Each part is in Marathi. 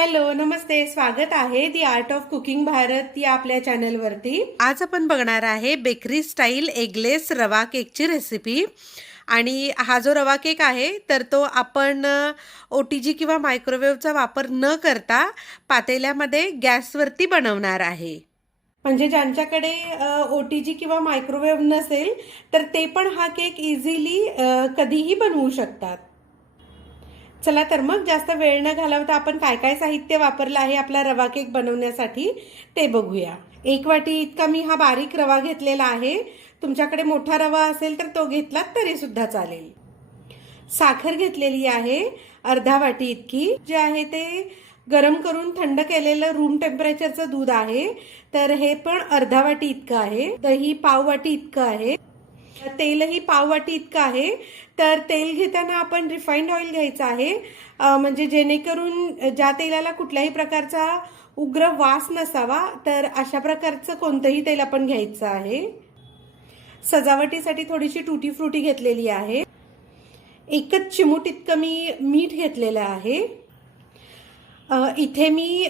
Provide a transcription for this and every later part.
हॅलो नमस्ते, स्वागत आहे दी आर्ट ऑफ कुकिंग भारत या आपल्या चॅनलवरती। आज आपण बघणार आहे बेकरी स्टाईल एगलेस रवा केकची रेसिपी। आणि हा जो रवा केक आहे तर तो आपण OTG किंवा मायक्रोवेव्हचा वापर न करता पातेल्यामध्ये गॅसवरती बनवणार आहे। म्हणजे ज्यांच्याकडे OTG किंवा मायक्रोवेव्ह नसेल तर ते पण हा केक इझिली कधीही बनवू शकतात। चला तर मग जास्त वेळ न घालवता आपण काय काय साहित्य वापरलं आहे आपला रवा केक बनवण्यासाठी ते बघूया। 1 वाटी इतका मी हा बारीक रवा घेतलेला आहे। तुमच्याकडे मोठा रवा असेल तर तो घेतलात तरी सुद्धा चालेल। साखर घेतलेली आहे अर्धा वाटी इतकी। जे आहे ते गरम करून थंड केलेलं रूम टेम्परेचरचं दूध आहे, तर हे पण अर्धा वाटी इतकं आहे। दही पाव वाटी इतकं आहे। तेलही पाव वाटी इतकं आहे। तर तेल घेताना आपण रिफाइंड ऑइल घ्यायचं आहे, म्हणजे जेणेकरून ज्या तेलाला कुठल्याही प्रकारचा उग्र वास नसावा, तर अशा प्रकारचं कोणतंही तेल आपण घ्यायचं आहे। सजावटीसाठी थोडीशी टूटी फ्रुटी घेतलेली आहे। एकच चिमूट इतकं मी मीठ घेतलेलं आहे। इथे मी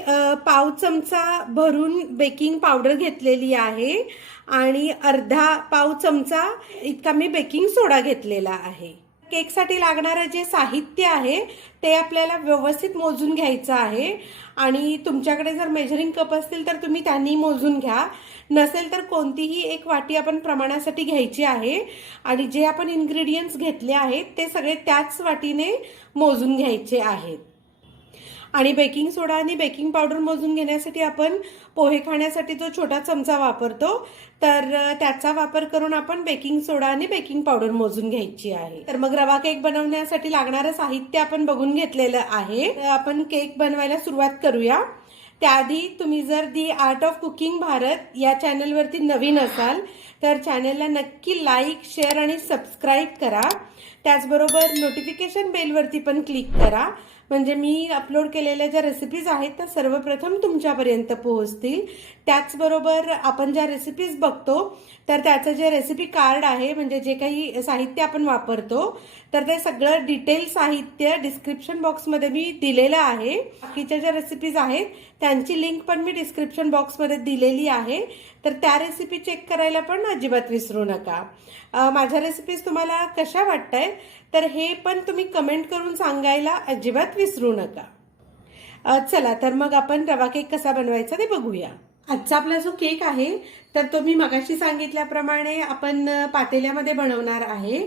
पाव चमचा भरून बेकिंग पावडर घेतलेली आहे आणि अर्धा पाव चमचा इतका मी बेकिंग सोडा घेतलेला आहे। केकसाठी लागणारं जे साहित्य आहे ते आपल्याला व्यवस्थित मोजून घ्यायचं आहे। आणि तुमच्याकडे जर मेजरिंग कप असतील तर तुम्ही त्यांनी मोजून घ्या, नसेल तर कोणतीही एक वाटी आपण प्रमाणासाठी घ्यायची आहे। आणि जे आपण इन्ग्रेडियंट्स घेतले आहेत ते सगळे त्याच वाटीने मोजून घ्यायचे आहेत। आणि बेकिंग सोडा आणि बेकिंग पावडर मोजून घेण्यासाठी आपण पोहे खाण्यासाठी जो छोटा चमचा वापरतो, तर त्याचा वापर करून आपण बेकिंग सोडा आणि बेकिंग पावडर मोजून घ्यायची आहे। तर मग रवा केक बनवण्यासाठी लागणारं साहित्य आपण बघून घेतलेलं आहे। आपण केक बनवायला सुरुवात करूया। त्याआधी तुम्ही जर दी आर्ट ऑफ कुकिंग भारत या चॅनलवरती नवीन असाल तर चॅनलला नक्की लाईक, शेअर आणि सबस्क्राईब करा। त्याचबरोबर नोटिफिकेशन बेलवरती पण क्लिक करा, म्हणजे मी अपलोड केलेल्या ज्या रेसिपीज आहेत त्या सर्वप्रथम तुमच्यापर्यंत पोहोचतील। त्याचबरोबर आपण ज्या रेसिपीज बघतो तर त्याचं जे रेसिपी कार्ड आहे, म्हणजे जे काही साहित्य आपण वापरतो, तर ते सगळं डिटेल साहित्य डिस्क्रिप्शन बॉक्समध्ये मी दिलेलं आहे। बाकीच्या ज्या रेसिपीज आहेत त्यांची लिंक पण मी डिस्क्रिप्शन बॉक्समध्ये दिलेली आहे, तर त्या रेसिपी चेक करायला पण अजिबात विसरू नका। माझ्या रेसिपीज तुम्हाला कशा वाटतायत तर हे पण तुम्ही कमेंट करून सांगायला अजिबात विसरू नका। चला तर मग आपण रवा केक कसा बनवायचा ते बघूया। आजचा आपला जो केक आहे तर तो मी मगाशी सांगितल्याप्रमाणे आपण पातेल्यामध्ये बनवणार आहे।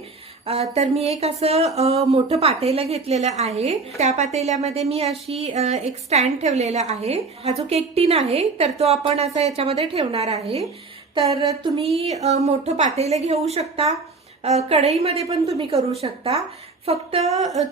तर मी एक असं मोठं पातेलं घेतलेलं आहे। त्या पातेल्यामध्ये मी अशी एक स्टँड ठेवलेला आहे। हा जो केक टीन आहे तर तो आपण असा याच्यामध्ये ठेवणार आहे। तर तुम्ही मोठं पातेलं घेऊ शकता, कढईमध्ये पण तुम्ही करू शकता। फक्त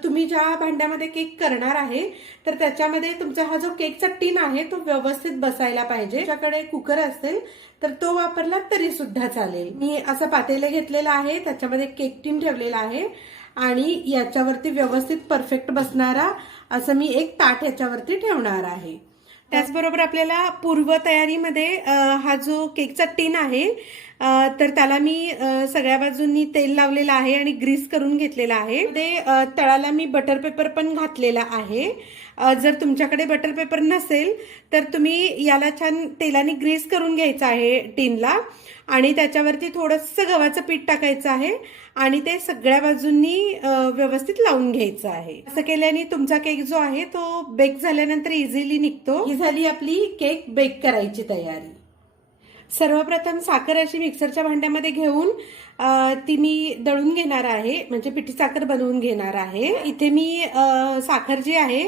तुम्ही ज्या भांड्यामध्ये केक करणार आहे तर त्याच्यामध्ये तुमचा हा जो केकचा टीन आहे तो व्यवस्थित बसायला पाहिजे। तुमच्याकडे कुकर असेल तर तो वापरला तरी सुद्धा चालेल। मी असं पातेलं घेतलेलं आहे, त्याच्यामध्ये केक टीन ठेवलेला आहे आणि याच्यावरती व्यवस्थित परफेक्ट बसणारा असं मी एक ताट याच्यावरती ठेवणार आहे। त्याचबरोबर आपल्याला पूर्व तयारीमध्ये हा जो केकचा टीन आहे तर त्याला मी सगळ्या बाजूंनी तेल लावलेलं आहे आणि ग्रीस करून घेतलेला आहे। ते तळाला मी बटर पेपर पण घातलेला आहे। जर तुमच्याकडे बटर पेपर नसेल तर तुम्ही याला छान तेलाने ग्रीस करून घ्यायचं आहे टीनला, आणि त्याच्यावरती थोडंसं गव्हाचं पीठ टाकायचं आहे आणि ते सगळ्या बाजूंनी व्यवस्थित लावून घ्यायचं आहे। असं केल्याने तुमचा केक जो आहे तो बेक झाल्यानंतर इझिली निघतो। ही झाली आपली केक बेक करायची तयारी। सर्वप्रथम साखर अशी मिक्सरच्या भांड्यामध्ये घेऊन ती मी दळून घेणार आहे, म्हणजे पिठी साखर बनवून घेणार आहे। इथे मी साखर जी आहे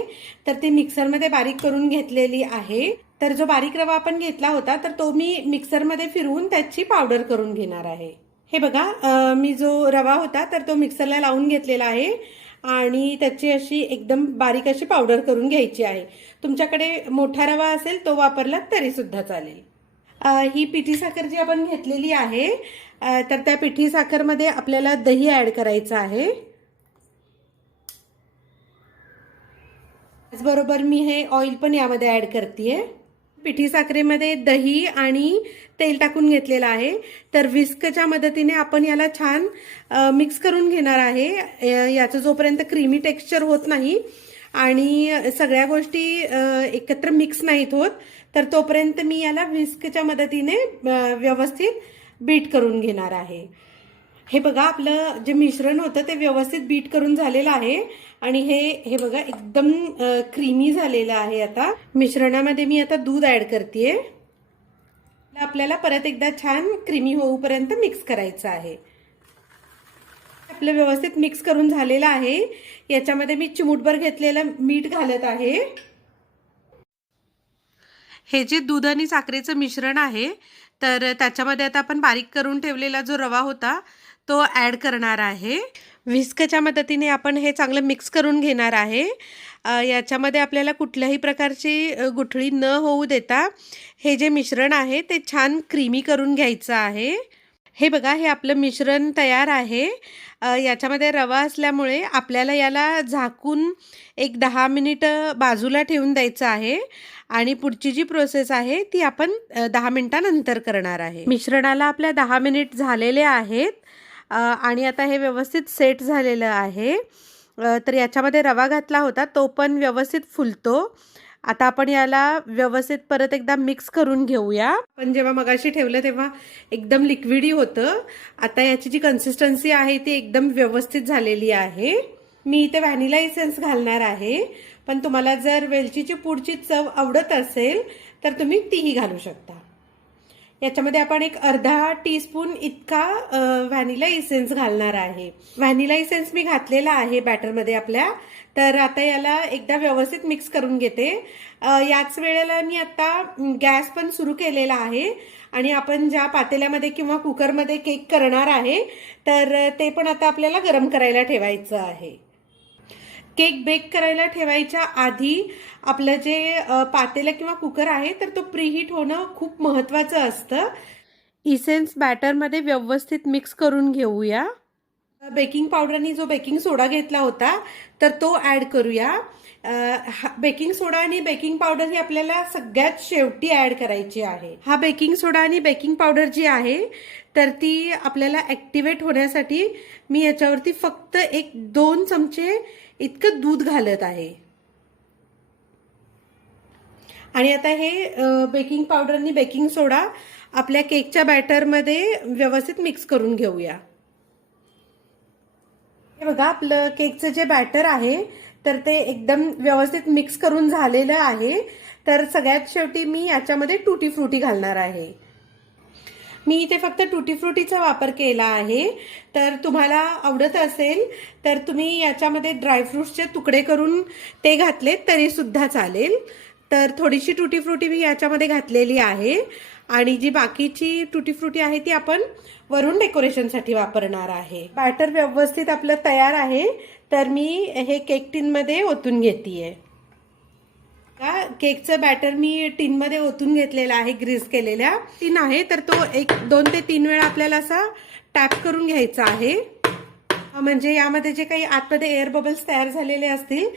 तर ती मिक्सरमध्ये बारीक करून घेतलेली आहे। तर जो बारीक रवा आपण घेतला होता तर तो मी मिक्सरमध्ये फिरवून त्याची पावडर करून घेणार आहे। हे बघा, मी जो रवा होता तर तो मिक्सरला लावून घेतलेला आहे आणि त्याची अशी एकदम बारीक अशी पावडर करून घ्यायची आहे। तुमच्याकडे मोठा रवा असेल तो वापरला तरी सुद्धा चालेल। ही पिठी साखर जी आपण घेतलेली आहे तर त्या पिठी साखरमध्ये आपल्याला दही ऍड करायचं आहे। त्याचबरोबर मी हे ऑइल पण यामध्ये ऍड करतेय। पिठी साखरेमध्ये दही आणि तेल टाकून घेतलेलं आहे। तर विस्कच्या मदतीने आपण याला छान मिक्स करून घेणार आहे। याचं जोपर्यंत क्रीमी टेक्स्चर होत नाही आणि सगळ्या गोष्टी एकत्र मिक्स नाहीत होत, तर तोपर्यंत मी याला व्हिस्कच्या मदतीने व्यवस्थित बीट करून घेणार आहे. हे बघा, आपलं जे मिश्रण होतं ते व्यवस्थित बीट करून झालेलं आहे आणि हे बघा एकदम क्रीमी झालेलं आहे. आता मिश्रणामध्ये मी आता दूध ऍड करतेय. आपल्याला परत एकदा छान क्रीमी होऊपर्यंत मिक्स करायचं आहे. आपलं व्यवस्थित मिक्स करून झालेलं आहे. याच्यामध्ये मी चिमूटभर घेतलेलं मीठ घालत आहे. हे जे दूध आणि साखरेचं मिश्रण आहे, तर त्याच्यामध्ये आता आपण बारीक करून ठेवलेला जो रवा होता तो ॲड करणार आहे. व्हिस्कच्या मदतीने आपण हे चांगलं मिक्स करून घेणार आहे. याच्यामध्ये आपल्याला कुठल्याही प्रकारची गुठळी न होऊ देता हे जे मिश्रण आहे ते छान क्रीमी करून घ्यायचं आहे. हे बघा, हे आपलं मिश्रण तयार आहे. याच्यामध्ये रवा असल्यामुळे आपल्याला याला झाकून एक 10 मिनिटं बाजूला ठेवून द्यायचं आहे आणि पुढची जी प्रोसेस आहे ती आपण 10 मिनिटानंतर करणार आहे. मिश्रणाला आपल्या 10 मिनिट झालेले आहेत आणि आता हे व्यवस्थित सेट झालेलं आहे. तर याच्यामध्ये रवा घातला होता तो पण व्यवस्थित फुलतो. आता आपण याला व्यवस्थित परत एकदा मिक्स करून घेऊया. आपण जेव्हा मगाशी ठेवलं तेव्हा एकदम लिक्विडी होतं. आता याची जी कन्सिस्टन्सी आहे ती एकदम व्यवस्थित झालेली आहे. मी इथे व्हॅनिला इसेन्स घालणार आहे, पण तुम्हाला जर वेलचीची पूडची चव आवडत असेल तर तुम्ही तीही घालू शकता. याच्यामध्ये आपण एक अर्धा टीस्पून इतका व्हॅनिला इसेन्स घालणार आहे. व्हॅनिला इसेन्स मी घातलेला आहे बॅटरमध्ये आपल्या. तर आता याला एकदा व्यवस्थित मिक्स करून घेते. याच वेळेला मी आता गॅस पण सुरू केलेला आहे आणि आपण ज्या पातेल्यामध्ये किंवा कुकरमध्ये केक करणार आहे तर ते पण आता आपल्याला गरम करायला ठेवायचं आहे. केक बेक करायला ठेवायच्या आधी आपलं जे पातेलं किंवा कुकर आहे तर तो प्रीहीट होणं खूप महत्त्वाचं असतं. इसेन्स बॅटरमध्ये व्यवस्थित मिक्स करून घेऊया. बेकिंग पावडरनी जो बेकिंग सोडा घेतला होता तर तो ॲड करूया. बेकिंग सोडा आणि बेकिंग पावडर ही आपल्याला सगळ्यात शेवटी ॲड करायची आहे. हा बेकिंग सोडा आणि बेकिंग पावडर जी आहे तर ती आपल्याला ॲक्टिवेट होण्यासाठी मी याच्यावरती फक्त 1-2 चमचे इतकं दूध घालत आहे. आणि आता हे बेकिंग पावडर आणि बेकिंग सोडा आपल्या केकच्या बॅटरमध्ये व्यवस्थित मिक्स करून घेऊया. हे बघा, आपलं केकचं जे बॅटर आहे तर ते एकदम व्यवस्थित मिक्स करून झालेलं आहे. तर सगळ्यात शेवटी मी याच्यामध्ये टूटी फ्रुटी घालणार आहे. मी इथे फक्त टूटी फ्रुटीचा वापर केला आहे. तर तुम्हाला आवडत असेल तर तुम्ही याच्यामध्ये ड्रायफ्रुट्सचे तुकडे करून ते घातले तरी सुद्धा चालेल. तर थोडीशी टूटी फ्रुटी मी याच्यामध्ये घातलेली आहे आणि जी बाकीची टूटी फ्रुटी आहे ती आपण वरून डेकोरेशनसाठी वापरणार आहे. बॅटर व्यवस्थित आपलं तयार आहे. तर मी हे केक टिनमध्ये ओतून घेतेय. केकचं बॅटर मी टिनमध्ये ओतून घेतलेला आहे. ग्रीस केलेल्या टिन आहे तर तो 2 ते 3 वेळा आपल्याला असा टॅप करून घ्यायचा आहे. म्हणजे यामध्ये जे काही आतमध्ये एअर बबल्स तयार झालेले असतील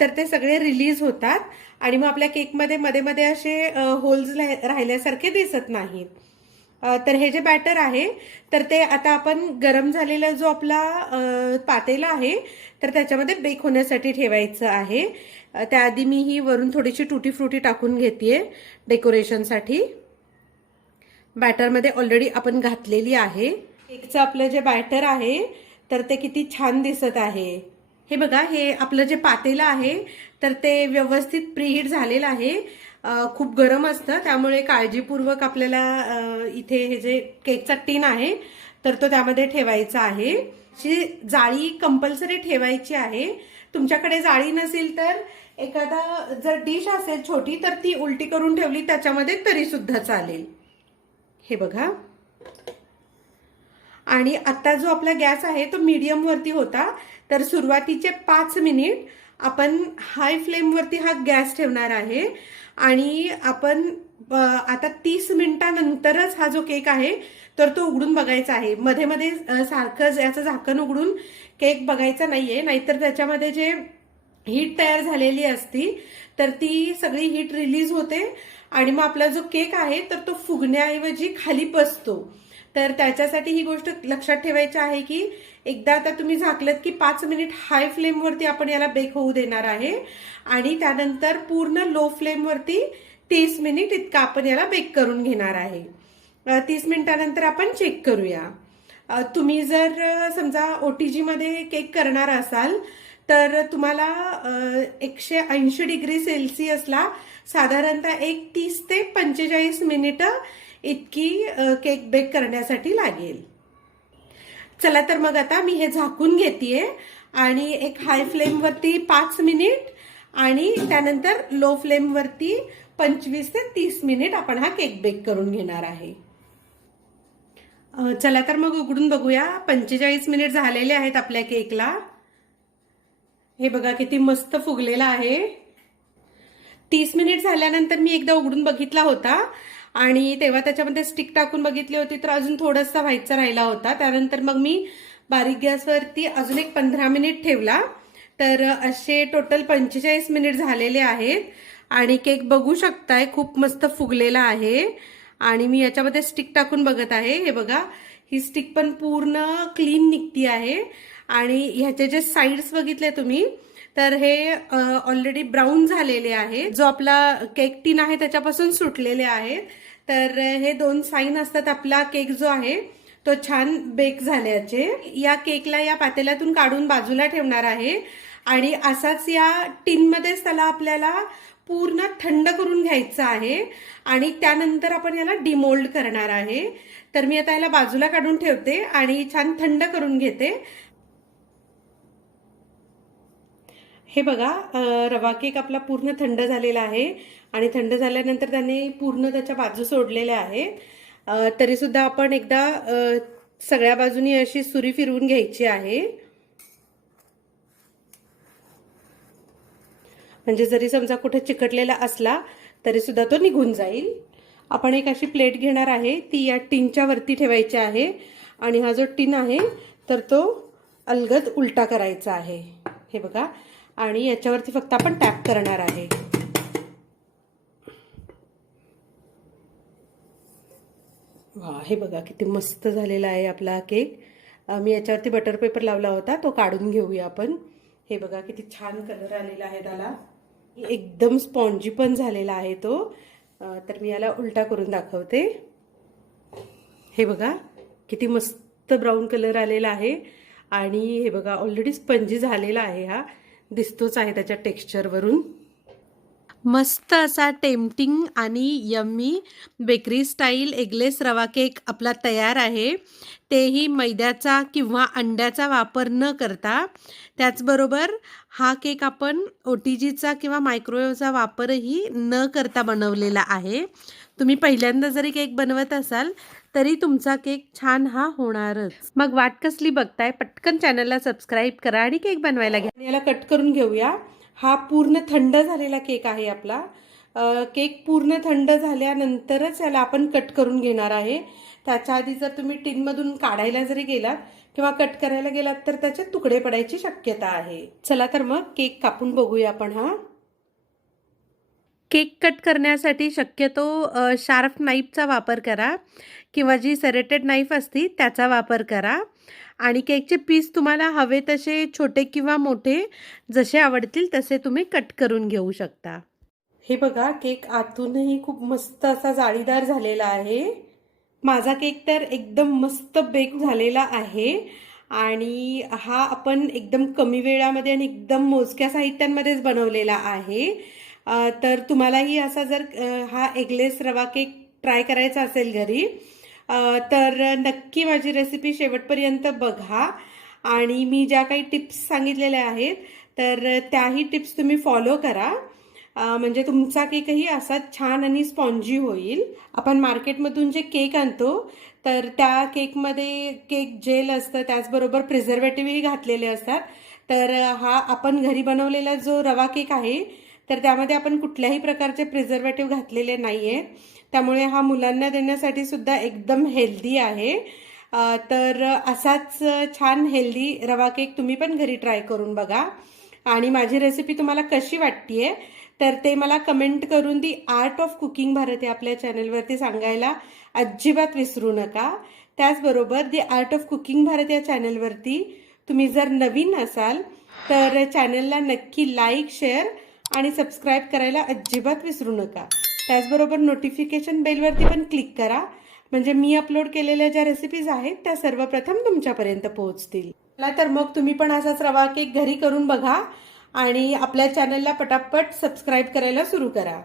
तर ते सगळे रिलीज होतात आणि मग आपल्या केकमध्ये मध्ये मध्ये असे होल्स राहिल्यासारखे दिसत नाहीत. तर हे जे बॅटर आहे तर ते आता आपण गरम झालेला जो आपला पातेला आहे तर त्याच्यामध्ये बेक होण्यासाठी ठेवायचं आहे. त्याआधी मी ही वरून थोडीशी टूटी फ्रुटी टाकून घेतेय डेकोरेशनसाठी. बॅटरमध्ये ऑलरेडी आपण घातलेली आहे. केकचं आपलं जे बॅटर आहे तर ते किती छान दिसत आहे. हे बघा, हे आपलं जे पातेलं आहे तर ते व्यवस्थित प्रीहीट झालेलं आहे. खूप गरम असतं त्यामुळे काळजीपूर्वक आपल्याला इथे हे जे केकचा टिन आहे तर तो त्यामध्ये ठेवायचा आहे. अशी जाळी कंपल्सरी ठेवायची आहे. तुमच्याकडे जाळी नसेल तर एखादा जर डिश असेल छोटी तर ती उलटी करून ठेवली त्याच्यामध्ये तरी सुद्धा चालेल. हे बघा, आणि आता जो आपला गॅस आहे तो मीडियम वरती होता तर सुरुवातीचे 5 मिनिट आपण हाय फ्लेम वरती हा गॅस ठेवणार आहे आणि आपण आता 30 मिनिटानंतरच हा जो केक आहे तर तो उघडून बघायचा आहे. मध्ये मध्ये सारखं याचं झाकण उघडून केक बघायचा नाहीये, नाहीतर त्याच्यामध्ये जे हीट तयार झालेली असती तर ती सगळी हीट रिलीज होते आणि मग आपला जो केक आहे तर तो फुगण्याऐवजी खाली बसतो. तर त्याच्यासाठी ही गोष्ट लक्षात ठेवायची आहे की एकदा आता तुम्ही झाकलत की 5 मिनिट हाय फ्लेमवरती आपण याला बेक होऊ देणार आहे आणि त्यानंतर पूर्ण लो फ्लेमवरती 30 मिनिट इतका आपण याला बेक करून घेणार आहे. 30 मिनिटानंतर आपण चेक करूया. तुम्ही जर समजा OTG मध्ये केक करणार असाल तर तुम्हाला 180 डिग्री सेल्सिअसला साधारणतः 30 ते 45 मिनिटं इतकी केक बेक करण्यासाठी लागेल. चला तर मग आता मी हे झाकून घेतेय आणि एक हाय फ्लेमवरती 5 मिनिट आणि त्यानंतर लो फ्लेमवरती 25 ते 30 मिनिट आपण हा केक बेक करून घेणार आहे. चला तर मग उघडून बघूया. 45 मिनिट झालेले आहेत आपल्या केकला. हे बघा किती मस्त फुगलेला आहे. 30 मिनिट झाल्यानंतर मी एकदा उघडून बघितला होता आणि तेव्हा त्याच्यामध्ये स्टिक टाकून बघितली होती तर अजून थोडासा व्हायचा राहिला होता. त्यानंतर मग मी बारीक गॅसवरती अजून एक 15 मिनिट ठेवला. तर असे टोटल 45 मिनिट झालेले आहेत आणि केक बघू शकताय खूप मस्त फुगलेला आहे. आणि मी याच्यामध्ये स्टिक टाकून बघत आहे. हे बघा ही स्टिक पण पूर्ण क्लीन निघती आहे आणि ह्याचे जे साइड्स बघितले तुम्ही तर हे ऑलरेडी ब्राऊन झालेले आहे. जो आपला केक टीन आहे त्याच्यापासून सुटलेले आहेत. तर हे 2 साइन असतात आपला केक जो आहे तो छान बेक झाल्याचे. या केकला या पातेल्यातून काढून बाजूला ठेवणार आहे आणि असाच या टीनमध्येच त्याला आपल्याला पूर्ण थंड करून घ्यायचं आहे आणि त्यानंतर आपण याला डिमोल्ड करणार आहे. तर मी आता याला बाजूला काढून ठेवते आणि छान थंड करून घेते. हे बघा रवा केक आपला पूर्ण थंड झालेला आहे आणि थंड झाल्यानंतर त्याने पूर्ण त्याच्या बाजू सोडलेल्या आहेत. तरी सुद्धा आपण एकदा सगळ्या बाजूनी अशी सुरी फिरवून घ्यायची आहे. म्हणजे जरी समजा कुठे चिकटलेला असला तरी सुद्धा तो निघून जाईल. आपण एक अशी प्लेट घेणार आहे ती या टीनच्या वरती ठेवायची आहे आणि हा जो टीन आहे तर तो अलगद उलटा करायचा आहे. हे बघा आणि याच्यावरती फक्त आपण टॅप करणार आहे. वा हे बघा किती मस्त झालेला आहे आपला केक. मी याच्यावरती बटर पेपर लावला होता तो काढून घेऊया आपण. हे बघा किती छान कलर आलेला आहे त्याला. एकदम स्पॉन्जी पण झालेला आहे तो. तर मी याला उलटा करून दाखवते. हे बघा किती मस्त ब्राऊन कलर आलेला आहे आणि हे बघा ऑलरेडी स्पंजी झालेला आहे. हा दिसतोच आहे त्याच्या टेक्स्चरवरून. मस्त असा टेम्पटिंग आणि यम्मी बेकरी स्टाईल एगलेस रवा केक आपला तयार आहे. तेही मैद्याचा किंवा अंड्याचा वापर न करता. त्याचबरोबर हा केक आपण OTGचा किंवा मायक्रोवेव्हचा वापरही न करता बनवलेला आहे. तुम्ही पहिल्यांदा जरी केक बनवत असाल तरी तुमचा केक छान हा होणारच. मग वाट कसली बघताय, पटकन चॅनलला सबस्क्राईब करा आणि केक बनवायला घ्या. याला कट करून घेऊया. हा पूर्ण थंड झालेला केक आहे आपला. केक पूर्ण थंड झाल्यानंतरच याला आपण कट करून घेणार आहे. त्याच्या आधी जर तुम्ही टीनमधून काढायला जरी गेलात किंवा कट करायला गेलात तर त्याचे तुकडे पडायची शक्यता आहे. चला तर मग केक कापून बघूया आपण. हा केक कट करण्यासाठी शक्यतो शार्प नाईफचा वापर करा किंवा जी सेरेटेड नाईफ असती त्याचा वापर करा आणि केकचे पीस तुम्हाला हवे तसे छोटे किंवा मोठे जसे आवडतील तसे तुम्ही कट करून घेऊ शकता. हे बघा केक आतूनही खूप मस्त असा जाळीदार झालेला आहे. माझा केक तर एकदम मस्त बेक झालेला आहे आणि हा आपण एकदम कमी वेळामध्ये आणि एकदम मोजक्या साहित्यांमध्येच बनवलेला आहे. तर तुम्हालाही असा जर हा एगलेस रवा केक ट्राय करायचा असेल घरी तर नक्की माझी रेसिपी शेवटपर्यंत बघा आणि मी ज्या काही टिप्स सांगितलेल्या आहेत तर त्याही टिप्स तुम्ही फॉलो करा. म्हणजे तुमचा केकही असा छान आणि स्पॉन्जी होईल. आपण मार्केटमधून जे केक आणतो तर त्या केकमध्ये केक जेल असतं, त्याचबरोबर प्रिझर्वेटिव्हही घातलेले असतात. तर हा आपण घरी बनवलेला जो रवा केक आहे तर त्यामध्ये आपण कुठल्याही प्रकारचे प्रिझर्वेटिव्ह घातलेले नाही आहेत. त्यामुळे हा मुलांना देण्यासाठी सुद्धा एकदम हेल्दी आहे. तर असाच छान हेल्दी रवा केक तुम्ही पण घरी ट्राय करून बघा आणि माझी रेसिपी तुम्हाला कशी वाटतेय तर ते मला कमेंट करून दी आर्ट ऑफ कुकिंग भारत या आपल्या चॅनलवरती सांगायला अजिबात विसरू नका. त्याचबरोबर दी आर्ट ऑफ कुकिंग भारत या चॅनलवरती तुम्ही जर नवीन असाल तर चॅनलला नक्की लाईक, शेअर आणि सबस्क्राईब करायला अजिबात विसरू नका. त्याचबरोबर नोटिफिकेशन बेलवरती पण क्लिक करा, म्हणजे मी अपलोड केलेल्या ज्या रेसिपीज आहेत त्या सर्वप्रथम तुमच्यापर्यंत पोहोचतील. तर मग तुम्ही पण असाच रवा केक घरी करून बघा आणि आपल्या चॅनलला पटापट सबस्क्राईब करायला सुरू करा.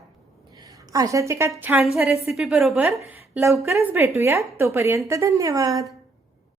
अशाच एका छानशा रेसिपी बरोबर लवकरच भेटूया. तोपर्यंत धन्यवाद.